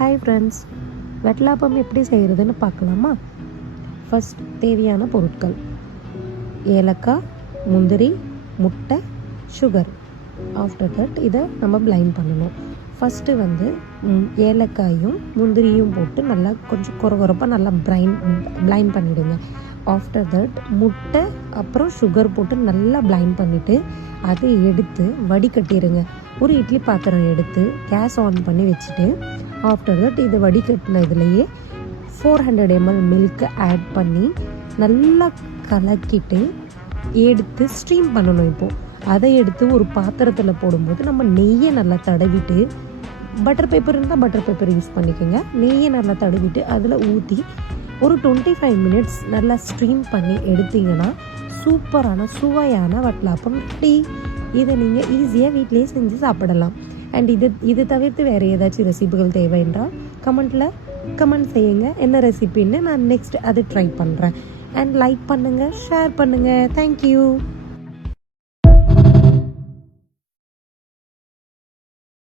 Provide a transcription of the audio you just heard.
Hi friends, வெட்லாப்பம் எப்படி செய்கிறதுன்னு பார்க்கலாமா? ஃபஸ்ட் தேவையான பொருட்கள்: ஏலக்காய், முந்திரி, முட்டை, சுகர். ஆஃப்டர் தட் இதை நம்ம பிளைண்ட் பண்ணணும். ஃபஸ்ட்டு ஏலக்காயும் முந்திரியும் போட்டு நல்லா கொஞ்சம் கொரப்பாக நல்லா பிளைண்ட் பண்ணிவிடுங்க. ஆஃப்டர் தட் முட்டை அப்புறம் சுகர் போட்டு நல்லா பிளைண்ட் பண்ணிவிட்டு அதை எடுத்து வடிகட்டிடுங்க. ஒரு இட்லி பாத்திரம் எடுத்து கேஸ் ஆன் பண்ணி வச்சுட்டு ஆஃப்டர் தட் இது வடிகட்டின இதுலேயே 400 ml மில்க் ஆட் பண்ணி நல்லா கலக்கிட்டு எடுத்து ஸ்ட்ரீம் பண்ணணும். இப்போது அதை எடுத்து ஒரு பாத்திரத்தில் போடும்போது நம்ம நெய்யை நல்லா தடவிட்டு, பட்டர் பேப்பர் இருந்தால் பட்டர் பேப்பர் யூஸ் பண்ணிக்கோங்க. நெய்யை நல்லா தடவிட்டு அதில் ஊற்றி ஒரு 25 minutes நல்லா ஸ்ட்ரீம் பண்ணி எடுத்திங்கன்னா சூப்பரான சுவையான வட்லாப்பம் ரெடி. இதை நீங்கள் ஈஸியாக வீட்டிலேயே செஞ்சு சாப்பிடலாம். அண்ட் இது தவிர்த்து வேறு ஏதாச்சும் ரெசிபிகள் தேவை என்றால் கமெண்ட் செய்யுங்க. என்ன ரெசிபின்னு நான் நெக்ஸ்ட் அதை ட்ரை பண்ணுறேன். அண்ட் லைக் பண்ணுங்கள், ஷேர் பண்ணுங்கள். தேங்க்யூ.